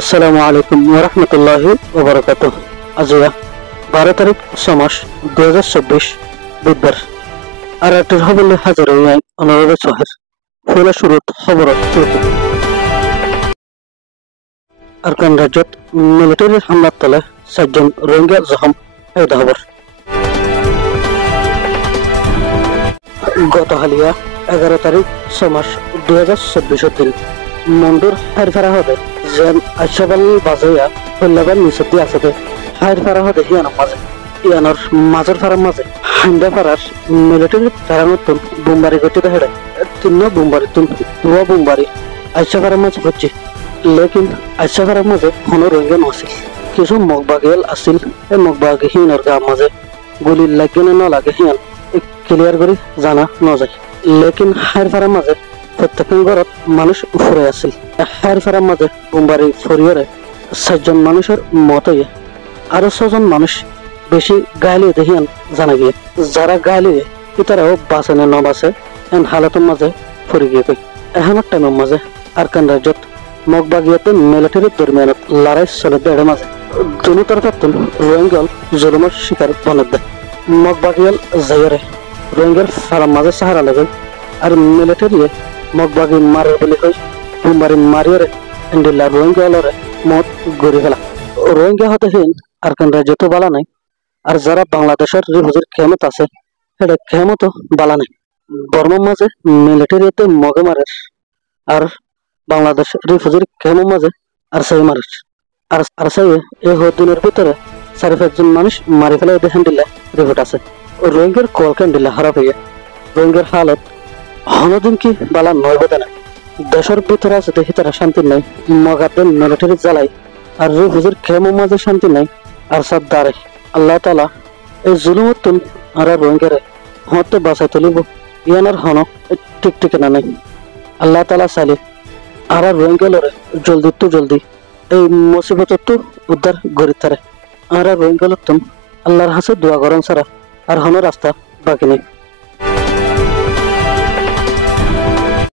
আসসালামু আলাইকুম ওয়া রাহমাতুল্লাহি ওয়া বারাকাতুহু। আজিয়া 12 তারিখ মাস 2024 বুধবার আর একটা হবলে হাজার অনুরোধ সহের ফলে শুরুত খবরত চলছে। আরকান রাজ্যত মিলিটারির হামলার তলে 7 জন রোহিঙ্গা জখম এই খবর। গত হালিয়া 11 তারিখ মাস 2024 দিন মন্ডুর হারফারা হবে যেন আশাবাল বাজাইয়া হল্লাবার নিচে আছে হাইর ফারা হতে হিয়ানোর মাঝে ইয়ানোর মাজর ফারার মাঝে হান্ডা ফারার মিলিটারি ফারানোর বোমবারি গঠিত হেড়ে তিন্ন বোমবারি দুয়া বোমবারি আইসা ফারার মাঝে হচ্ছে লেকিন আইসা ফারার মাঝে কোনো রোহিঙ্গা নছিল কিছু মগবাগিয়াল আছিল এই মগবাগিহীনের গা মাঝে গুলি লাগে না লাগে হিয়ান ক্লিয়ার করে জানা নযায় লেকিন হাইর ফারার মাঝে প্রত্যেকের ঘরত মানুষ ফুরে আছিল হাইর ফারার মাঝে বোমবারি ফরিয়রে 7 জন মানুষের মত হইয়া আরো 6 জন মানুষ বেশি গাইলে দেখিয়ান জানা গিয়ে যারা গাইলে তারাও বাঁচে না নবাসে এন হালতের মাঝে ফুরে গিয়ে কই এখনের টাইমের মাঝে আরকান রাজ্যত মগবাগিয়াতে মিলিটারির দরমিয়ানত লড়াই চলে দেড় মাঝে দুনো তরফাতুন রোহিঙ্গাল জুলুমের শিকার বনত দেয় মগবাগিয়াল যাইরে রোহিঙ্গার ফারাম মাঝে সাহারা লাগে আর মিলিটারিয়ে মগবাগি মারে বলে কই বুমবারি মারিয়ে এন্ডিলা রোহিঙ্গালরে মত গড়ি ফেলা রোহিঙ্গা হতে হীন আরকান রাজ্য তো বালা নাই আর যারা বাংলাদেশের রিফিউজির ক্ষমতা আছে সেটা ক্ষমতা বালা নাই বর্মার মাঝে মিলিটারিতে মগে মারে আর বাংলাদেশ রিফিউজির ক্ষমতার মাঝে আর সাই মারে আর সাই এই দিনের ভিতরে 4-5 জন মানুষ মারি ফেলে দেখেন দিলে রিপোর্ট আছে রোহিঙ্গার কল কেন দিলে খারাপ হইয়া রোহিঙ্গার হালত হনদিন কি বালা নয় বোধ না দেশের ভিতরে আছে দেখি তারা শান্তি নাই মগাদের মিলিটারি জ্বালাই আর রিফিউজির ক্ষমতার মাঝে শান্তি নাই আর সব দাঁড়ে আল্লাহ তালা এই জুলুমতুন আর রোহিঙ্গারে হতে বাঁচাই তুলিব ইয়ানার হন ঠিক না নাই আল্লাহ তালা চাইলে আর রোহিঙ্গালরে জলদি এই মুসিবত তো উদ্ধার গড়ি তারে আর রোহিঙ্গালতুন আল্লাহর হাসে দোয়া করেন ছাড়া আর হন রাস্তা বাকি নেই।